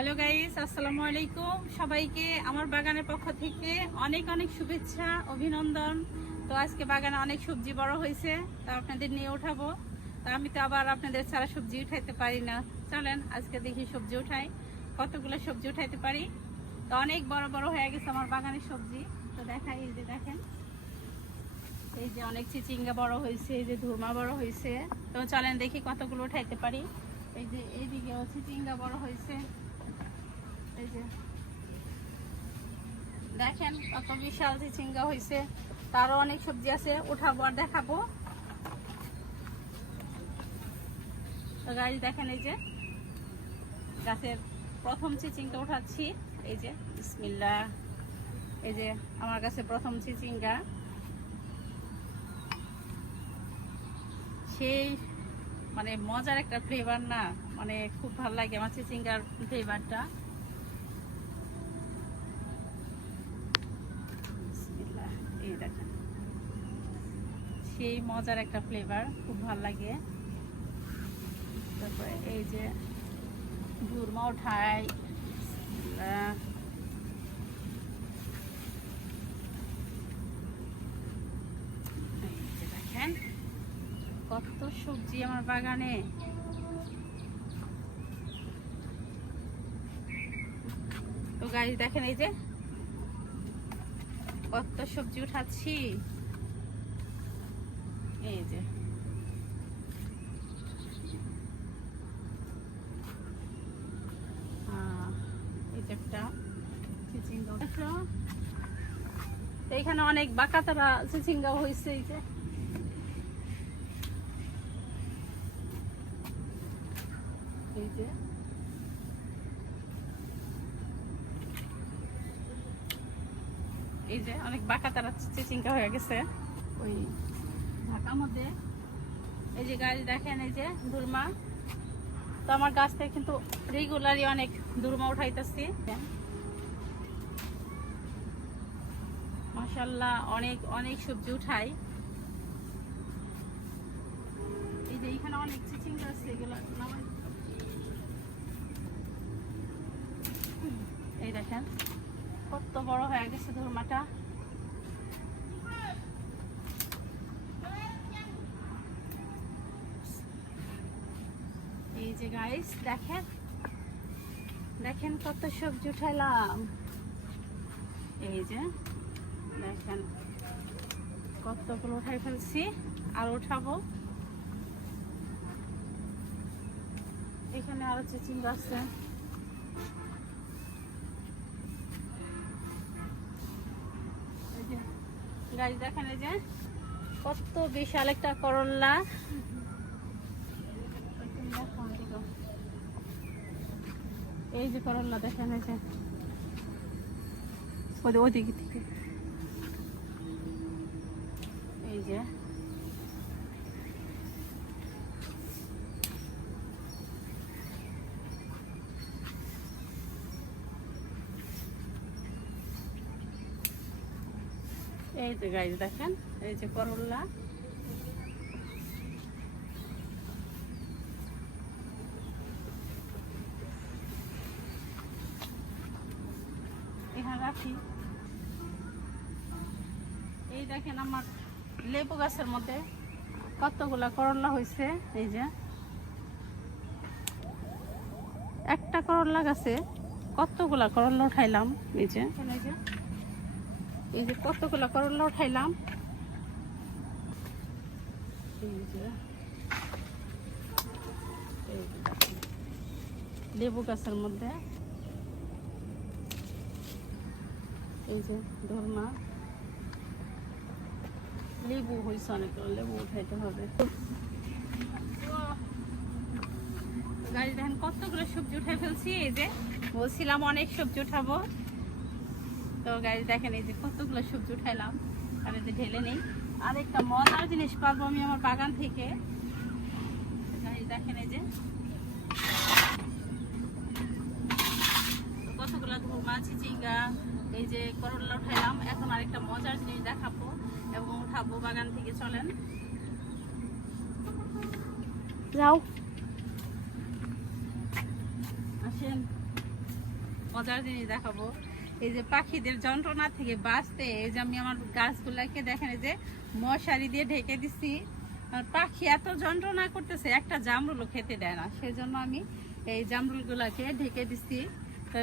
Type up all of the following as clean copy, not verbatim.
Hello guys, আসসালামু আলাইকুম। সবাইকে আমার বাগানের পক্ষ থেকে অনেক অনেক শুভেচ্ছা, অভিনন্দন। তো আজকে বাগানে অনেক সবজি বড় হয়েছে, তো আপনাদের নিয়ে উঠাবো। তো আমি তো আবার আপনাদের ছাড়া সবজি উঠাইতে পারি না। চলেন আজকে দেখি সবজি উঠাই, কতগুলো সবজি উঠাইতে পারি। তো অনেক বড় বড় হয়ে গেছে আমার বাগানের সবজি। তো দেখাই, এই যে দেখেন, এই যে অনেক চিচিঙ্গা বড় হয়েছে, এই যে ধুরমা বড় হয়েছে। তো চলেন দেখি কতগুলো উঠাইতে পারি। এই যে এইদিকেও চিচিঙ্গা বড় হয়েছে, এই যে দেখেন কত বিশাল চিচিঙ্গা হয়েছে। তারও অনেক সবজি আছে, উঠাবো আর দেখাবো। তো গাছ দেখেন, এই যে গাছের প্রথম চিচিঙ্গা উঠাচ্ছি। এই যে বিসমিল্লাহ, এই যে আমার কাছে প্রথম চিচিঙ্গা। সেই মানে মজার একটা ফ্লেভার না, মানে খুব ভালো লাগে আমার চিচিঙ্গার ফ্লেভারটা। এই দেখেন, সেই মজার একটা ফ্লেভার, খুব ভালো লাগে। তারপরে এই যে ধুরমা উঠাই। দেখেন কত সবজি আমার বাগানে। তো গাছ দেখেন, এই যে কত সবজি উঠাচ্ছি। এই যে একটা চিচিঙ্গা, এখানে অনেক বাঁকাতারা চিচিঙ্গা হয়েছে। এই যে এই যে এই যে অনেক বাঁকাতারা চিচিঙ্গা হয়ে গেছে ওই ঢাকার মধ্যে। এই যে গাছ দেখেন, এই যে ধুরমা। তো আমার গাছ থেকে কিন্তু রেগুলারই অনেক ধুরমা উঠাইতেছি। মাশাআল্লাহ, অনেক অনেক সবজি উঠাই। এই যে এখানে অনেক চিচিঙ্গা আছে, এগুলো এই দেখেন কত বড় হয়ে গেছে ধুরমাটা। এই যে গাইস দেখেন, দেখেন কত সবজি উঠাইলাম। এই যে দেখেন কতগুলো উঠাই ফেলছি, আর উঠাবো। এখানে আরো চিচিঙ্গা আছে। গাছ দেখেন, এই যে কত বিশাল একটা করল্লা। এই যে করল্লা দেখেন, এই যে ওদিকে থেকে, এই যে এই যে গাছ দেখেন, এই যে করল্লা। এখানে রাখি। এই দেখেন আমার লেবু গাছের মধ্যে কতগুলা করল্লা হয়েছে। এই যে একটা করল্লা গাছে কতগুলা করল্লা উঠাইলাম। এই যে এই যে কতগুলা করল্লা উঠাইলাম। এই যে লেবু গাছের মধ্যে এই যে ধুরমা, লেবু হয়েছে অনেকগুলো, লেবু উঠাইতে হবে। গাছ দেখেন কতগুলো সবজি উঠাই ফেলছি। এই যে বলছিলাম অনেক সবজি উঠাবো। তো গাছ দেখেন, এই যে কতগুলো সবজি উঠাইলাম, আর এই যে ঢেলে নেই। আর একটা মজার জিনিস পাবো আমি আমার বাগান থেকে। গাছ দেখেন, এই যে কতগুলো ধুরমা, চিচিঙ্গা, এই যে করল্লা উঠাইলাম। এখন আরেকটা মজার জিনিস দেখাবো এবং উঠাবো বাগান থেকে। চলেন যাও, আসেন। মজার জিনিস দেখাবো। এই যে পাখিদের যন্ত্রণা থেকে বাঁচতে এই যে আমি আমার গাছগুলাকে দেখেন এই যে মশারি দিয়ে ঢেকে দিছি। আর পাখি এত যন্ত্রণা করতেছে, একটা জামরুলও খেতে দেয় না, সেজন্য আমি এই জামরুলগুলাকে ঢেকে দিছি। তো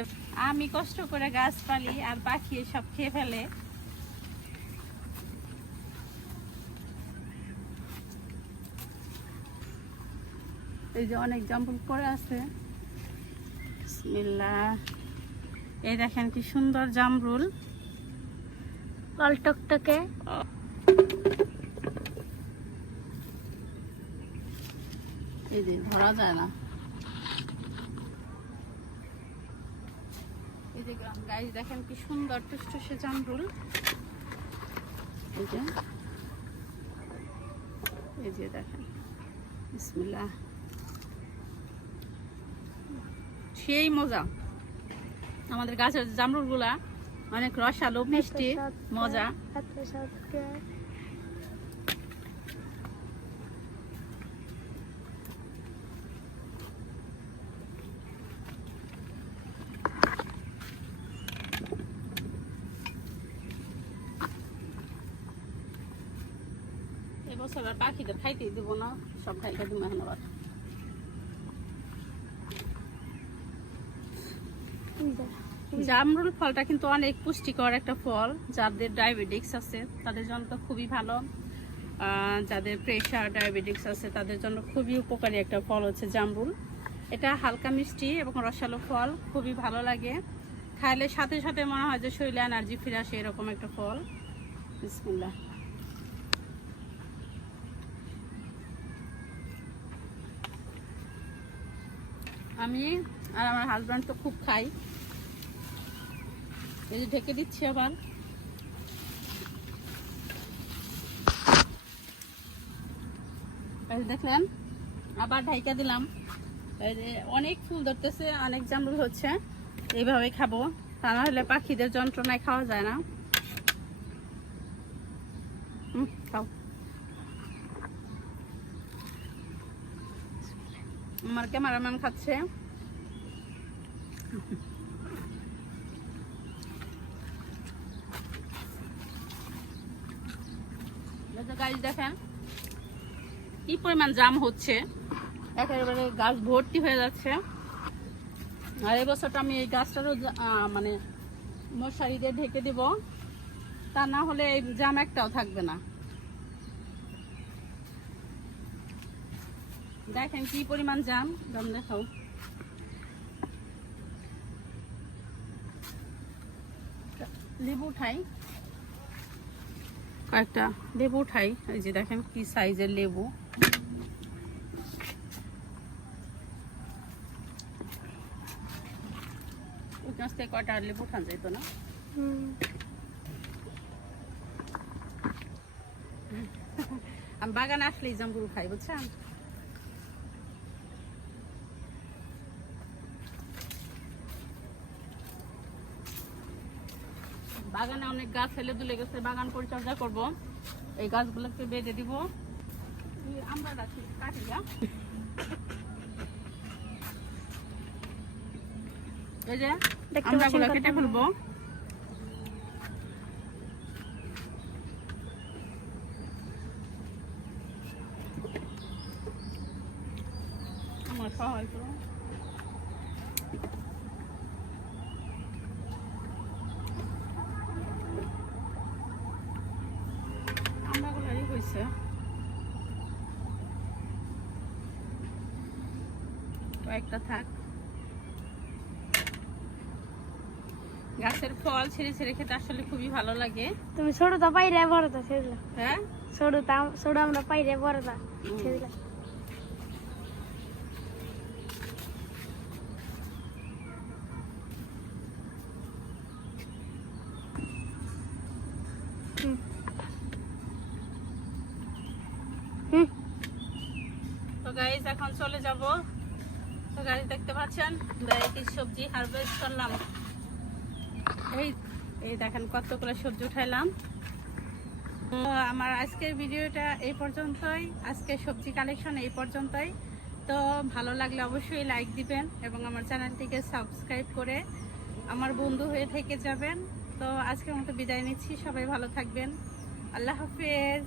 আমি কষ্ট করে গাছ পালি আর পাখি সব খেয়ে ফেলে। এই যে অনেক জামরুল পড়ে আছে। বিসমিল্লাহ। এই দেখেন কি সুন্দর জামরুল, লাল টকটকে। এই যে ধরা যায় না। এই যে গাইস দেখেন কি সুন্দর টুসটুসে জামরুল। এই যে দেখেন, বিসমিল্লাহ, সেই মজা। আমাদের গাছের জামরুল গুলা অনেক রসালো, মিষ্টি, মজা। এবছর আর পাখিদের খাইতেই দেবো না, সব খাইতে দেবো এখন আবার। জামরুল ফলটা কিন্তু অনেক পুষ্টিকর একটা ফল। যাদের ডায়াবেটিক্স আছে তাদের জন্য তো খুবই ভালো। যাদের প্রেশার, ডায়াবেটিক্স আছে তাদের জন্য খুবই উপকারী একটা ফল হচ্ছে জামরুল। এটা হালকা মিষ্টি এবং রসালো ফল, খুবই ভালো লাগে। খাইলে সাথে সাথে মনে হয় যে শরীরে এনার্জি ফিরে আসে, এরকম একটা ফল। বিসমিল্লাহ। আমি আর আমার হাজব্যান্ড তো খুব খাই। এই যে ঢেকে দিচ্ছি আবার। দেখলেন, আবার ঢাইকা দিলাম। এই যে অনেক ফুল ধরতেছে, অনেক জামরুল হচ্ছে। এইভাবে খাবো, তা না হলে পাখিদের যন্ত্রণায় খাওয়া যায় না। খাও। আমার ক্যামেরাম্যান খাচ্ছে। গাছ দেখেন কি পরিমাণ জাম হচ্ছে, একেবারে গাছ ভর্তি হয়ে যাচ্ছে। আর এই বছরটা আমি এই গাছটারও মানে মশারি দিয়ে ঢেকে দিব, তা না হলে এই জাম একটাও থাকবে না। দেখেন কি পরিমাণ জাম। জাম দেখাও। লেবু উঠাই, কয়েকটা লেবু উঠাই। এই যে দেখেন কি সাইজের লেবু। ওই গাছ থেকে কয়টা লেবু উঠান যেত না। আমি বাগানে আসলেই জামরুল খাই, বুঝছেন। বাগানে অনেক গাছ ফেলে দুলে গেছে, বাগান পরিচর্যা করব। এই গাছগুলোকে বেঁধে দিব। আমরা কাটি যা। এই যে আমরা গুলো কেটে ফেলবো। আমার সহায় করো। কয়েকটা থাক। গাছের ফল ছেড়ে ছেড়ে খেতে আসলে খুবই ভালো লাগে। তুমি ছোটটা পাইরে বড়টা ছেড়ে। হ্যাঁ, ছোট আমরা পাইরে বড়টা ছেড়ে। তো গাইস এখন চলে যাব। তো গাইস দেখতে পাচ্ছেন কি সবজি হারভেস্ট করলাম। এই দেখেন কতগুলো সবজি উঠাইলাম। তো আমার আজকের ভিডিওটা এই পর্যন্তই, আজকের সবজি কালেকশন এই পর্যন্তই। তো ভালো লাগলে অবশ্যই লাইক দিবেন এবং আমার চ্যানেলটিকে সাবস্ক্রাইব করে আমার বন্ধু হয়ে থেকে যাবেন। তো আজকের মতো বিদায় নিচ্ছি, সবাই ভালো থাকবেন, আল্লাহ হাফেজ।